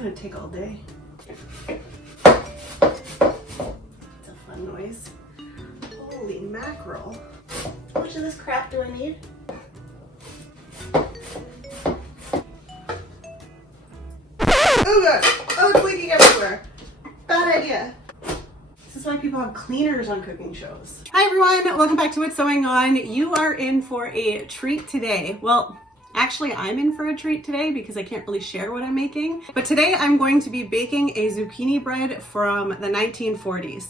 gonna take all day. It's a fun noise. Holy mackerel. How much of this crap do I need? Oh god! Oh, it's leaking everywhere. Bad idea. This is why people have cleaners on cooking shows. Hi everyone, welcome back to What's Sewing On. You are in for a treat today. Well, actually I'm in for a treat today because I can't really share what I'm making. But today I'm going to be baking a zucchini bread from the 1940s.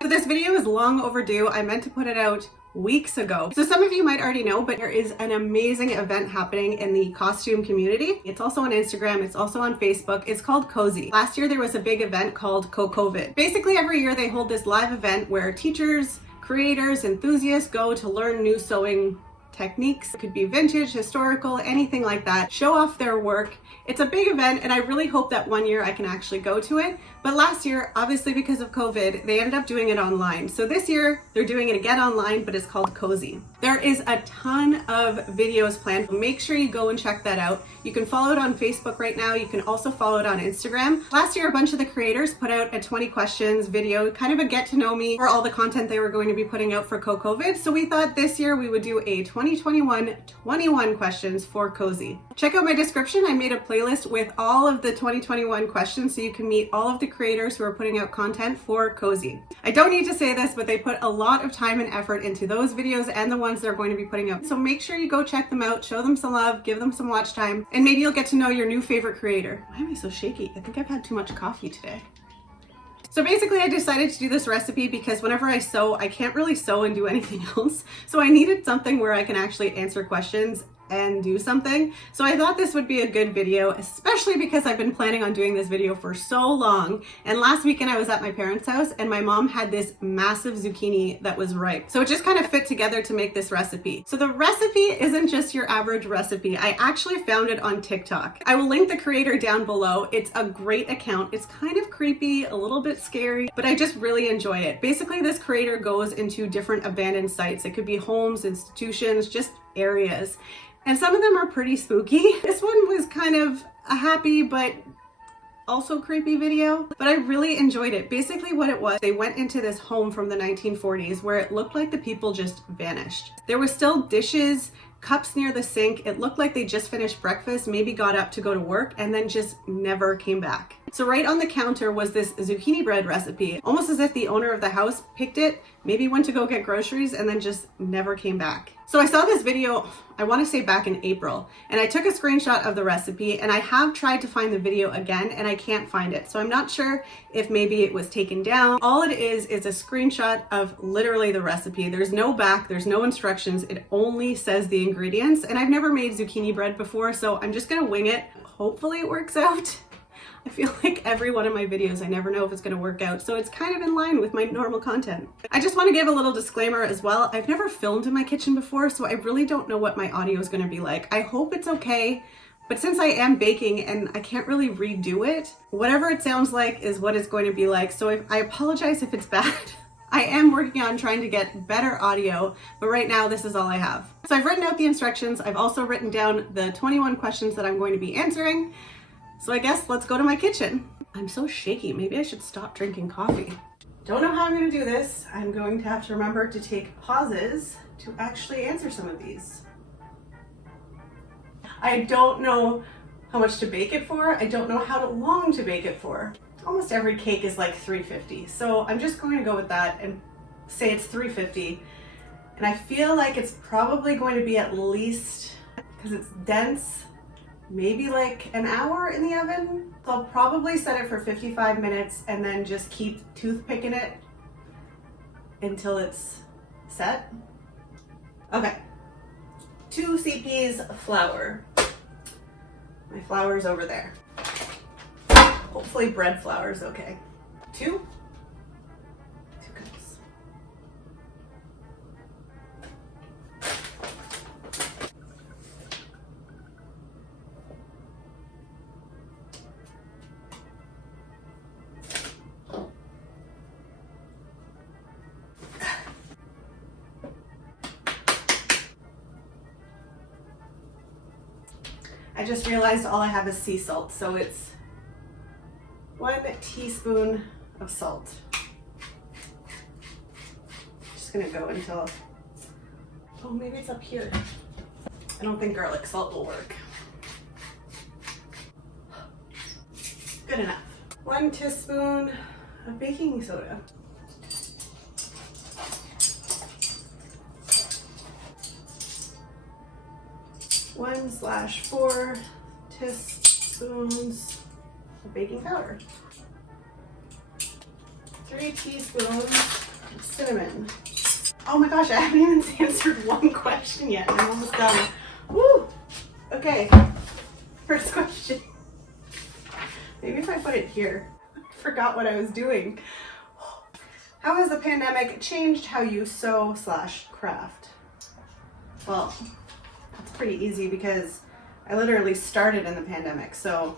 So this video is long overdue. I meant to put it out weeks ago. So some of you might already know, but there is an amazing event happening in the costume community. It's also on Instagram, it's also on Facebook. It's called CoSy. Last year there was a big event called COVID. Basically every year they hold this live event where teachers, creators, enthusiasts go to learn new sewing techniques. It could be vintage, historical, anything like that. Show off their work. It's a big event and I really hope that one year I can actually go to it. But last year, obviously because of COVID, they ended up doing it online. So this year they're doing it again online, but it's called CoSy. There is a ton of videos planned. Make sure you go and check that out. You can follow it on Facebook right now. You can also follow it on Instagram. Last year, a bunch of the creators put out a 20 questions video, kind of a get to know me for all the content they were going to be putting out for COVID. So we thought this year we would do a 2021 21 questions for CoSy. Check out my description. I made a playlist with all of the 2021 questions so you can meet all of the creators who are putting out content for CoSy. I don't need to say this, but they put a lot of time and effort into those videos and the ones they're going to be putting out. So make sure you go check them out, show them some love, give them some watch time, and maybe you'll get to know your new favorite creator. Why am I so shaky? I think I've had too much coffee today. So basically I decided to do this recipe because whenever I sew, I can't really sew and do anything else. So I needed something where I can actually answer questions and do something. So I thought this would be a good video, especially because I've been planning on doing this video for so long. And last weekend I was at my parents' house and my mom had this massive zucchini that was ripe. So it just kind of fit together to make this recipe. So the recipe isn't just your average recipe. I actually found it on TikTok. I will link the creator down below. It's a great account. It's kind of creepy, a little bit scary, but I just really enjoy it. Basically, this creator goes into different abandoned sites. It could be homes, institutions, just areas. And some of them are pretty spooky. This one was kind of a happy but also creepy video, but I really enjoyed it. Basically what it was, they went into this home from the 1940s where it looked like the people just vanished. There were still dishes, cups near the sink. It looked like they just finished breakfast, maybe got up to go to work, and then just never came back. So right on the counter was this zucchini bread recipe, almost as if the owner of the house picked it, maybe went to go get groceries, and then just never came back. So I saw this video, I want to say back in April, and I took a screenshot of the recipe, and I have tried to find the video again, and I can't find it. So I'm not sure if maybe it was taken down. All it is a screenshot of literally the recipe. There's no back, there's no instructions. It only says the ingredients, and I've never made zucchini bread before, so I'm just gonna wing it. Hopefully it works out. I feel like every one of my videos, I never know if it's gonna work out, so it's kind of in line with my normal content. I just wanna give a little disclaimer as well. I've never filmed in my kitchen before, so I really don't know what my audio is gonna be like. I hope it's okay, but since I am baking and I can't really redo it, whatever it sounds like is what it's going to be like, so I apologize if it's bad. I am working on trying to get better audio, but right now this is all I have. So I've written out the instructions. I've also written down the 21 questions that I'm going to be answering. So I guess let's go to my kitchen. I'm so shaky. Maybe I should stop drinking coffee. Don't know how I'm gonna do this. I'm going to have to remember to take pauses to actually answer some of these. I don't know how much to bake it for. I don't know how long to bake it for. Almost every cake is like 350. So I'm just going to go with that and say it's 350. And I feel like it's probably going to be at least, because it's dense, maybe like an hour in the oven. So I'll probably set it for 55 minutes and then just keep toothpicking it until it's set. Okay, 2 CPs flour. My flour's over there. Hopefully bread flour is okay. 2 cups. I just realized all I have is sea salt, so it's 1 teaspoon of salt. Just gonna go until, oh, maybe it's up here. I don't think garlic salt will work. Good enough. 1 teaspoon of baking soda. 1/4 teaspoons of baking powder. 3 teaspoons of cinnamon. Oh my gosh, I haven't even answered one question yet. I'm almost done. Woo! Okay, first question. Maybe if I put it here. I forgot what I was doing. How has the pandemic changed how you sew/craft? Well, it's pretty easy because I literally started in the pandemic. So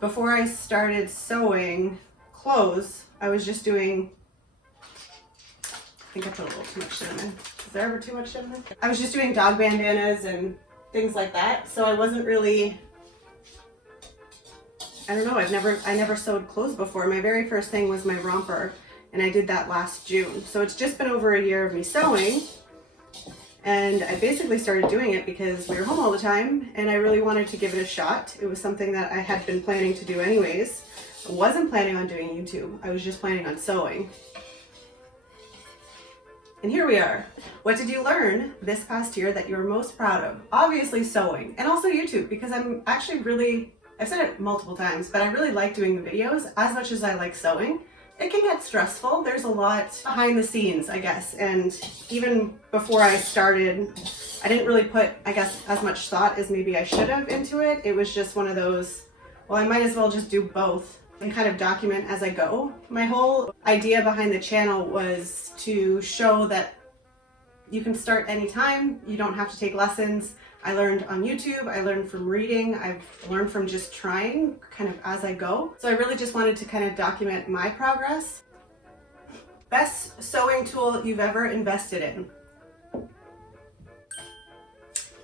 before I started sewing clothes, I was just doing, I think I put a little too much cinnamon. Is there ever too much cinnamon? I was just doing dog bandanas and things like that. So I wasn't really, I don't know, I never sewed clothes before. My very first thing was my romper, and I did that last June. So it's just been over a year of me sewing. And I basically started doing it because we were home all the time and I really wanted to give it a shot. It was something that I had been planning to do anyways. I wasn't planning on doing YouTube. I was just planning on sewing. And here we are. What did you learn this past year that you're most proud of? Obviously sewing, and also YouTube, because I'm actually really, I've said it multiple times, but I really like doing the videos as much as I like sewing. It can get stressful. There's a lot behind the scenes, I guess. And even before I started, I didn't really put, I guess, as much thought as maybe I should have into it. It was just one of those, well, I might as well just do both and kind of document as I go. My whole idea behind the channel was to show that you can start anytime. You don't have to take lessons. I learned on YouTube, I learned from reading, I've learned from just trying kind of as I go. So I really just wanted to kind of document my progress. Best sewing tool you've ever invested in?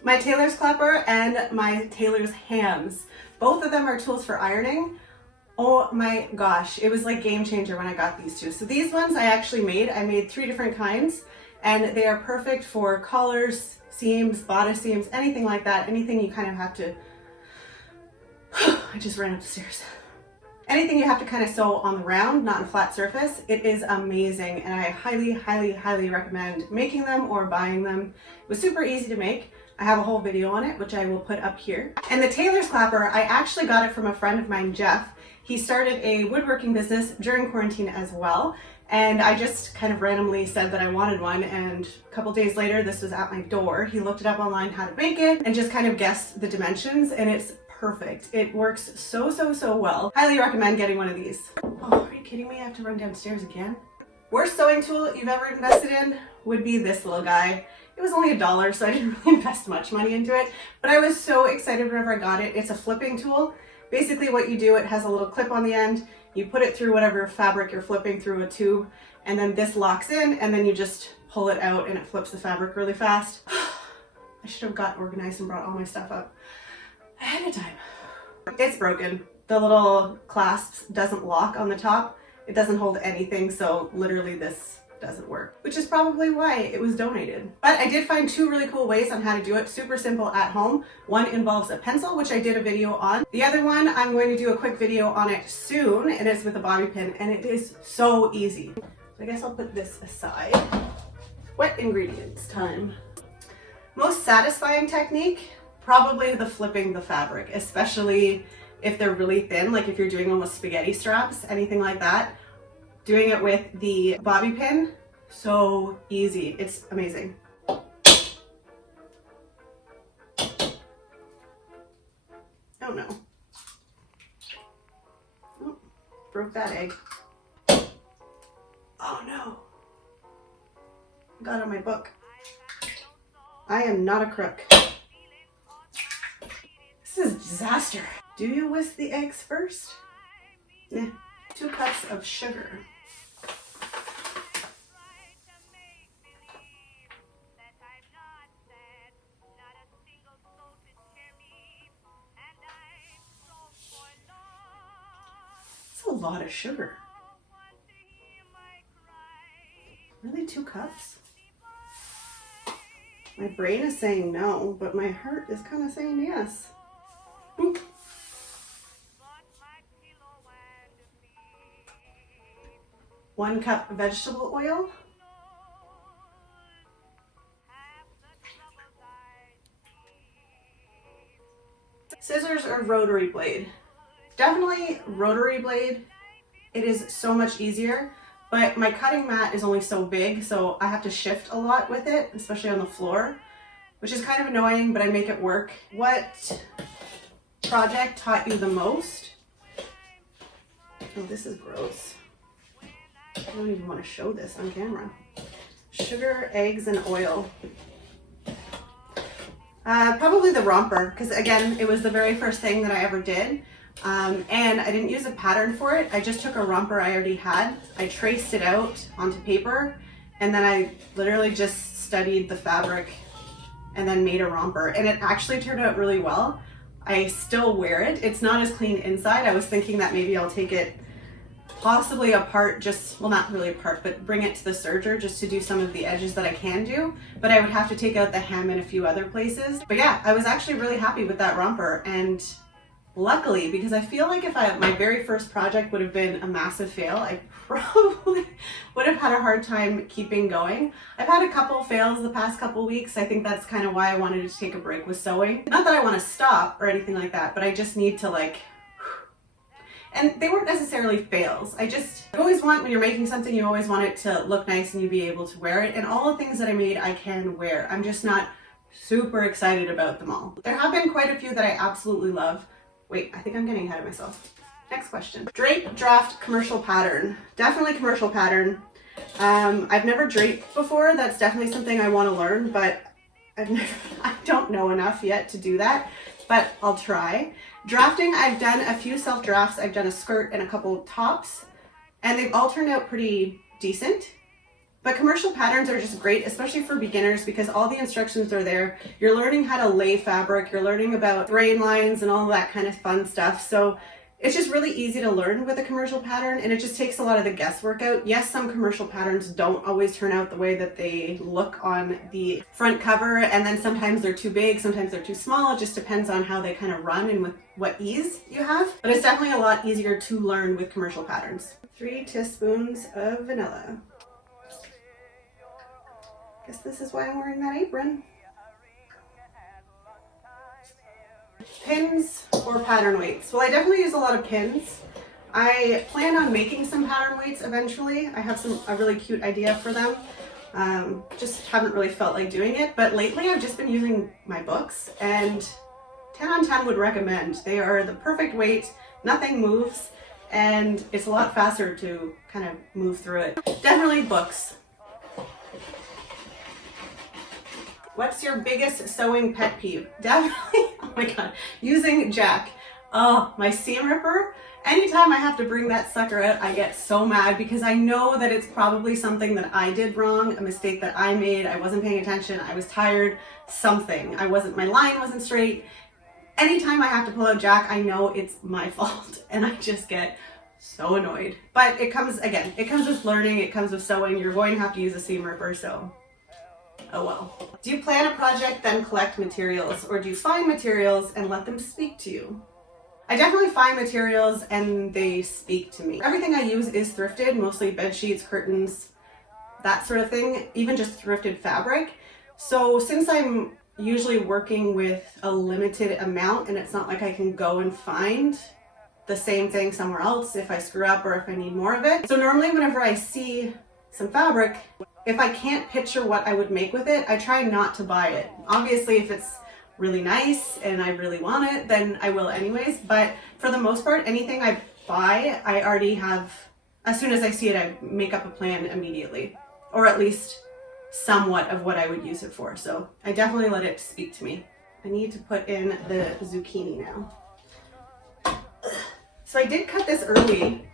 My tailor's clapper and my tailor's hams. Both of them are tools for ironing. Oh my gosh, it was like game changer when I got these two. So these ones I actually made. I made 3 different kinds, and they are perfect for collars, seams, bodice seams, anything like that. Anything you kind of have to, I just ran upstairs. Anything you have to kind of sew on the round, not on a flat surface. It is amazing, and I highly, highly, highly recommend making them or buying them. It was super easy to make. I have a whole video on it, which I will put up here. And the tailor's clapper, I actually got it from a friend of mine, Jeff. He started a woodworking business during quarantine as well. And I just kind of randomly said that I wanted one, and a couple days later this was at my door. He looked it up online how to make it and just kind of guessed the dimensions, and it's perfect. It works so, so, so well. Highly recommend getting one of these. Oh, are you kidding me? I have to run downstairs again? Worst sewing tool you've ever invested in would be this little guy. It was only $1, so I didn't really invest much money into it, but I was so excited whenever I got it. It's a flipping tool. Basically what you do, it has a little clip on the end. You put it through whatever fabric you're flipping through a tube, and then this locks in, and then you just pull it out and it flips the fabric really fast. I should have got organized and brought all my stuff up ahead of time. It's broken. The little clasp doesn't lock on the top. It doesn't hold anything, so literally this doesn't work, which is probably why it was donated. But I did find 2 really cool ways on how to do it, super simple at home. One involves a pencil, which I did a video on. The other one, I'm going to do a quick video on it soon, and it's with a bobby pin, and it is so easy. So I guess I'll put this aside. Wet ingredients time. Most satisfying technique, probably the flipping the fabric, especially if they're really thin, like if you're doing almost spaghetti straps, anything like that. Doing it with the bobby pin, so easy. It's amazing. Oh no. Oh, broke that egg. Oh no. Got on my book. I am not a crook. This is a disaster. Do you whisk the eggs first? Yeah. 2 cups of sugar. lot of sugar. Really, 2 cups? My brain is saying no, but my heart is kind of saying yes. 1 cup vegetable oil. Scissors or rotary blade? Definitely rotary blade. It is so much easier, but my cutting mat is only so big, so I have to shift a lot with it, especially on the floor, which is kind of annoying, but I make it work. What project taught you the most? Oh, this is gross. I don't even want to show this on camera. Sugar, eggs, and oil. Probably the romper, because again, it was the very first thing that I ever did. And I didn't use a pattern for it. I just took a romper I already had. I traced it out onto paper, and then I literally just studied the fabric and then made a romper. And it actually turned out really well. I still wear it. It's not as clean inside. I was thinking that maybe I'll take it possibly apart, just, well, not really apart, but bring it to the serger just to do some of the edges that I can do. But I would have to take out the hem in a few other places. But yeah, I was actually really happy with that romper. And luckily, because I feel like if my very first project would have been a massive fail, I probably would have had a hard time keeping going. I've had a couple fails the past couple weeks. I think that's kind of why I wanted to take a break with sewing. Not that I want to stop or anything like that, but I just need to like, and they weren't necessarily fails. You always want, when you're making something, you always want it to look nice and you be able to wear it. And all the things that I made, I can wear. I'm just not super excited about them all. There have been quite a few that I absolutely love. Wait, I think I'm getting ahead of myself. Next question. Drape, draft, commercial pattern. Definitely commercial pattern. I've never draped before. That's definitely something I want to learn, but I don't know enough yet to do that, but I'll try. Drafting, I've done a few self drafts. I've done a skirt and a couple tops, and they've all turned out pretty decent. But commercial patterns are just great, especially for beginners, because all the instructions are there. You're learning how to lay fabric, you're learning about grain lines and all that kind of fun stuff. So it's just really easy to learn with a commercial pattern, and it just takes a lot of the guesswork out. Yes, some commercial patterns don't always turn out the way that they look on the front cover, and then sometimes they're too big, sometimes they're too small. It just depends on how they kind of run and with what ease you have. But it's definitely a lot easier to learn with commercial patterns. 3 teaspoons of vanilla. Guess this is why I'm wearing that apron. Pins or pattern weights? Well, I definitely use a lot of pins. I plan on making some pattern weights eventually. I have a really cute idea for them. Just haven't really felt like doing it, but lately I've just been using my books, and 10 on 10 would recommend. They are the perfect weight, nothing moves, and it's a lot faster to kind of move through it. Definitely books. What's your biggest sewing pet peeve? Definitely, oh my God, using Jack. Oh, my seam ripper. Anytime I have to bring that sucker out, I get so mad because I know that it's probably something that I did wrong, a mistake that I made. I wasn't paying attention, I was tired, something. My line wasn't straight. Anytime I have to pull out Jack, I know it's my fault, and I just get so annoyed. But it comes with learning, it comes with sewing. You're going to have to use a seam ripper, so oh well. Do you plan a project, then collect materials, or do you find materials and let them speak to you? I definitely find materials and they speak to me. Everything I use is thrifted, mostly bed sheets, curtains, that sort of thing, even just thrifted fabric. So since I'm usually working with a limited amount and it's not like I can go and find the same thing somewhere else if I screw up or if I need more of it. So normally whenever I see some fabric, if I can't picture what I would make with it, I try not to buy it. Obviously, if it's really nice and I really want it, then I will anyways. But for the most part, anything I buy, I already have, as soon as I see it, I make up a plan immediately, or at least somewhat of what I would use it for. So I definitely let it speak to me. I need to put in the zucchini now. So I did cut this early.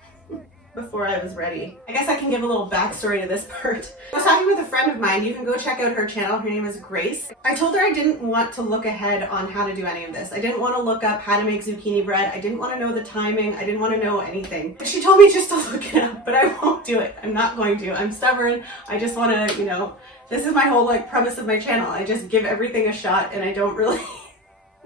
before I was ready. I guess I can give a little backstory to this part. I was talking with a friend of mine. You can go check out her channel. Her name is Grace. I told her I didn't want to look ahead on how to do any of this. I didn't want to look up how to make zucchini bread. I didn't want to know the timing. I didn't want to know anything. She told me just to look it up, but I won't do it. I'm not going to. I'm stubborn. I just want to, you know, this is my whole like premise of my channel. I just give everything a shot and I don't really,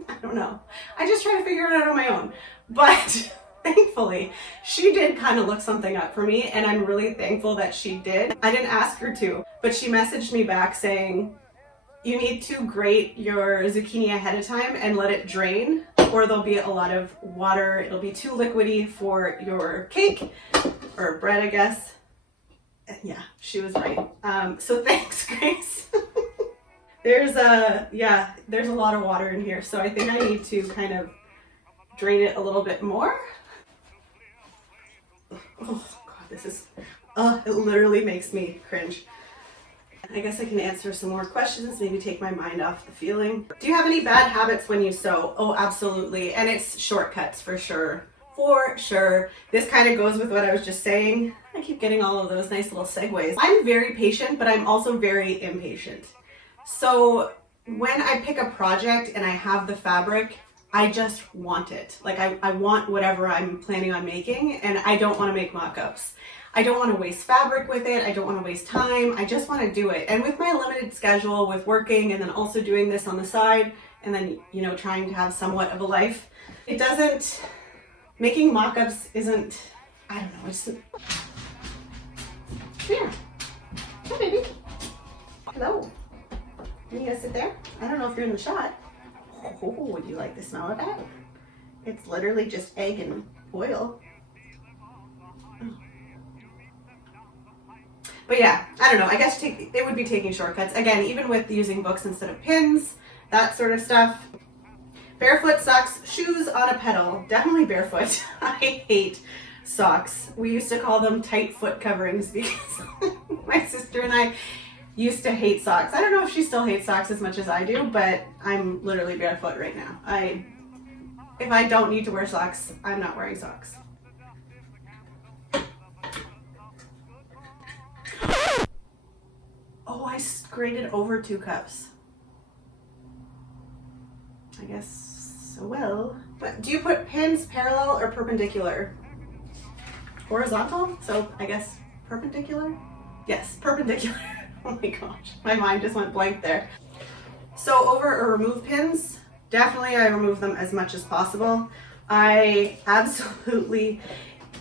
I don't know. I just try to figure it out on my own. But thankfully, she did kind of look something up for me, and I'm really thankful that she did. I didn't ask her to, but she messaged me back saying, you need to grate your zucchini ahead of time and let it drain, or there'll be a lot of water. It'll be too liquidy for your cake, or bread, I guess. And yeah, she was right. So thanks, Grace. There's a lot of water in here, so I think I need to kind of drain it a little bit more. Oh God, this is, it literally makes me cringe. I guess I can answer some more questions, maybe take my mind off the feeling. Do you have any bad habits when you sew? Oh, absolutely. And it's shortcuts for sure. For sure. This kind of goes with what I was just saying. I keep getting all of those nice little segues. I'm very patient, but I'm also very impatient. So when I pick a project and I have the fabric, I just want it. Like I want whatever I'm planning on making, and I don't want to make mock-ups. I don't want to waste fabric with it. I don't want to waste time. I just want to do it. And with my limited schedule with working and then also doing this on the side and then, you know, trying to have somewhat of a life, making mock-ups isn't, I don't know, it's, here. Hi, baby. Hello. You gonna sit there? I don't know if you're in the shot. Oh, would you like the smell of that? It's literally just egg and oil. Oh. But yeah, I don't know. I guess it would be taking shortcuts. Again, even with using books instead of pins, that sort of stuff. Barefoot socks, shoes on a pedal. Definitely barefoot. I hate socks. We used to call them tight foot coverings because my sister and I used to hate socks. I don't know if she still hates socks as much as I do, but I'm literally barefoot right now. If I don't need to wear socks, I'm not wearing socks. Oh, I grated over 2 cups. I guess so. Well, but do you put pins parallel or perpendicular? Horizontal? So I guess perpendicular? Yes, perpendicular. Oh my gosh, my mind just went blank there. So over or remove pins, definitely I remove them as much as possible. I absolutely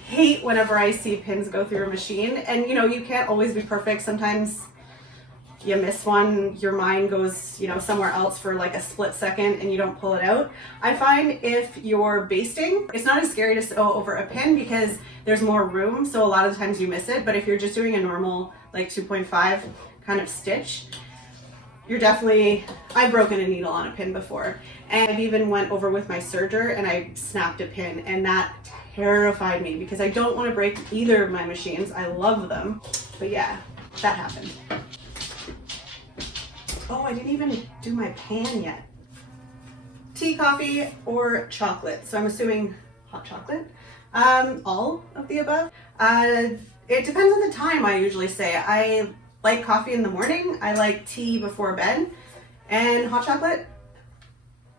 hate whenever I see pins go through a machine, and you know, you can't always be perfect. Sometimes you miss one, your mind goes, you know, somewhere else for like a split second and you don't pull it out. I find if you're basting, it's not as scary to sew over a pin because there's more room, so a lot of the times you miss it. But if you're just doing a normal like 2.5 kind of stitch, you're definitely, I've broken a needle on a pin before, and I've even went over with my serger and I snapped a pin, and that terrified me because I don't want to break either of my machines. I love them, but yeah, that happened. Oh, I didn't even do my pan yet. Tea, coffee, or chocolate? So I'm assuming hot chocolate. All of the above. It depends on the time, I usually say. I like coffee in the morning. I like tea before bed. And hot chocolate,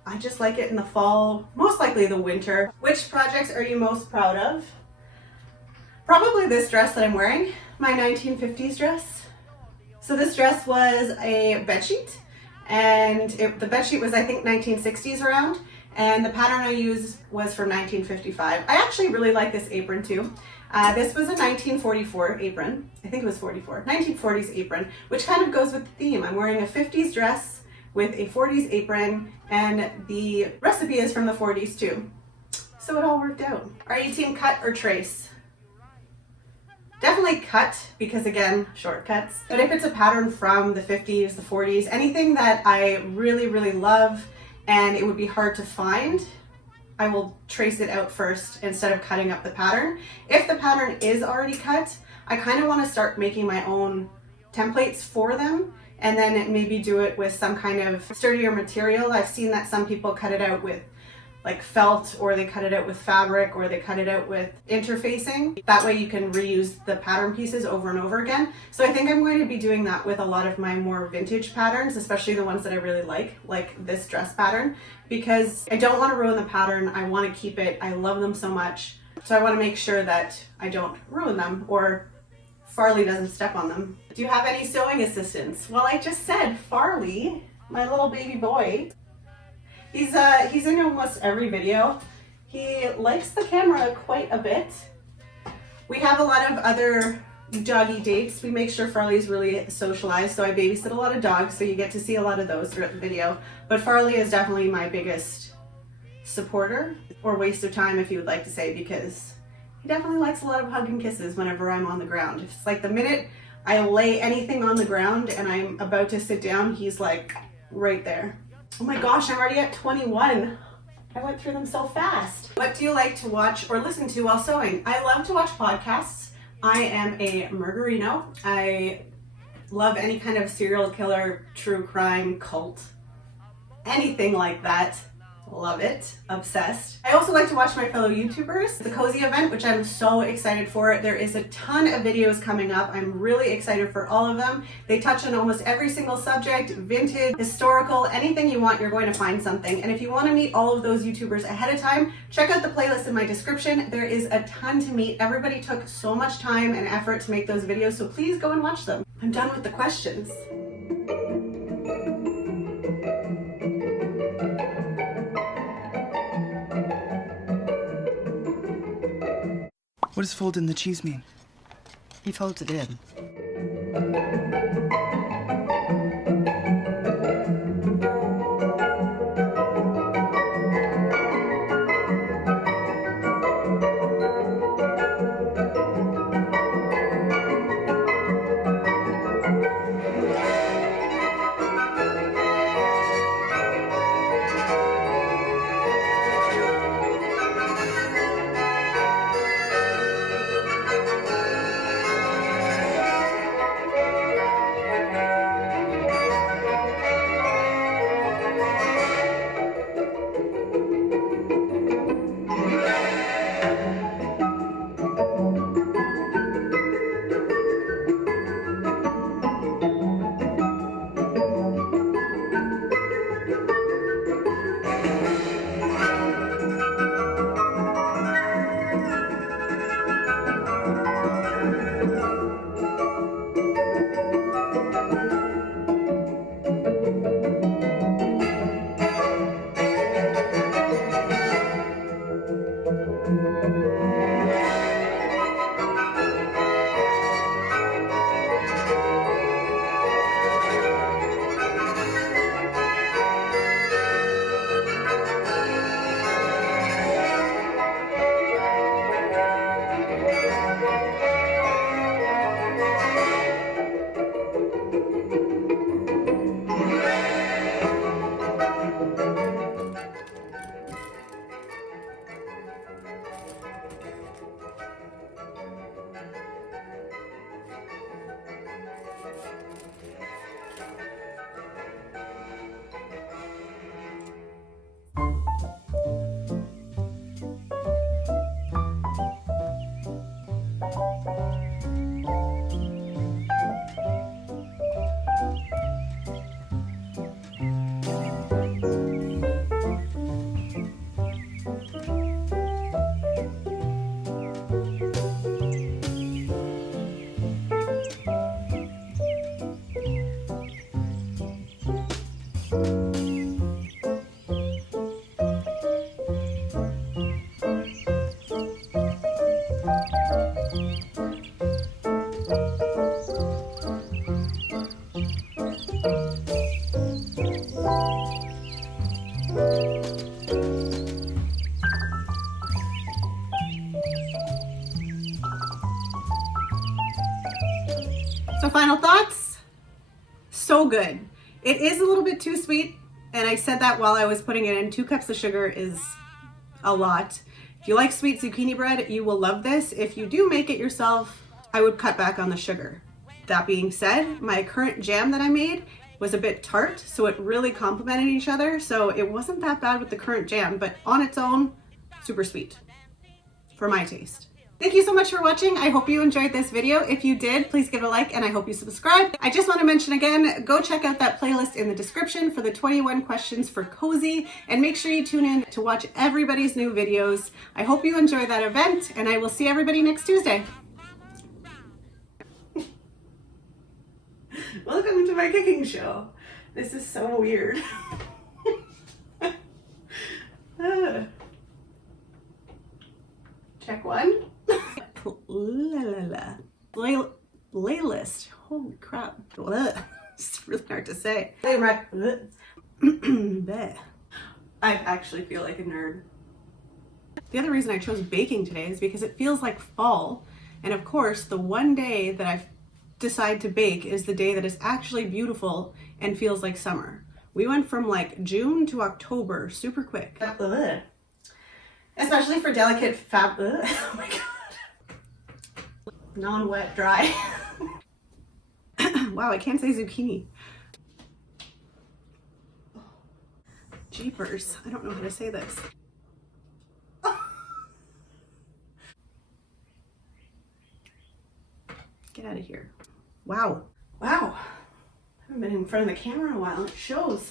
I just like it in the fall, most likely the winter. Which projects are you most proud of? Probably this dress that I'm wearing, my 1950s dress. So this dress was a bedsheet, and the bedsheet was, I think, 1960s around, and the pattern I used was from 1955. I actually really like this apron too. This was a 1944 apron. I think it was 44. 1940s apron, which kind of goes with the theme. I'm wearing a 50s dress with a 40s apron, and the recipe is from the 40s too. So it all worked out. Are you team cut or trace? Definitely cut, because again, shortcuts. But if it's a pattern from the 50s, the 40s, anything that I really, really love and it would be hard to find, I will trace it out first instead of cutting up the pattern. If the pattern is already cut, I kind of want to start making my own templates for them, and then maybe do it with some kind of sturdier material. I've seen that some people cut it out with like felt, or they cut it out with fabric, or they cut it out with interfacing. That way you can reuse the pattern pieces over and over again. So I think I'm going to be doing that with a lot of my more vintage patterns, especially the ones that I really like this dress pattern, because I don't want to ruin the pattern. I want to keep it. I love them so much. So I want to make sure that I don't ruin them or Farley doesn't step on them. Do you have any sewing assistants? Well, I just said Farley, my little baby boy. He's in almost every video. He likes the camera quite a bit. We have a lot of other doggy dates. We make sure Farley's really socialized, so I babysit a lot of dogs, so you get to see a lot of those throughout the video. But Farley is definitely my biggest supporter, or waste of time if you would like to say, because he definitely likes a lot of hug and kisses whenever I'm on the ground. It's like the minute I lay anything on the ground and I'm about to sit down, he's like right there. Oh my gosh, I'm already at 21. I went through them so fast. What do you like to watch or listen to while sewing? I love to watch podcasts. I am a murderino. I love any kind of serial killer, true crime, cult, anything like that. Love it. Obsessed. I also like to watch my fellow YouTubers, the CoSy event, which I'm so excited for. There is a ton of videos coming up. I'm really excited for all of them. They touch on almost every single subject, vintage, historical, anything you want, you're going to find something. And if you want to meet all of those YouTubers ahead of time, check out the playlist in my description. There is a ton to meet. Everybody took so much time and effort to make those videos, so please go and watch them. I'm done with the questions. What does fold in the cheese mean? He folds it in. So final thoughts, so good. It is a little bit too sweet, and I said that while I was putting it in. 2 cups of sugar is a lot. If you like sweet zucchini bread, you will love this. If you do make it yourself, I would cut back on the sugar. That being said, my current jam that I made was a bit tart, so it really complemented each other. So it wasn't that bad with the currant jam, but on its own, super sweet for my taste. Thank you so much for watching. I hope you enjoyed this video. If you did, please give it a like and I hope you subscribe. I just want to mention again, go check out that playlist in the description for the 21 questions for CoSy, and make sure you tune in to watch everybody's new videos. I hope you enjoy that event, and I will see everybody next Tuesday. Welcome to my cooking show. This is so weird. Check one. Playlist. Holy crap. It's really hard to say. I actually feel like a nerd. The other reason I chose baking today is because it feels like fall. And of course, the one day that I decide to bake is the day that is actually beautiful and feels like summer. We went from like June to October super quick. Especially for delicate oh my god. Non-wet, dry. Wow, I can't say zucchini. Jeepers, I don't know how to say this. Get out of here. Wow. Wow. I haven't been in front of the camera in a while. It shows.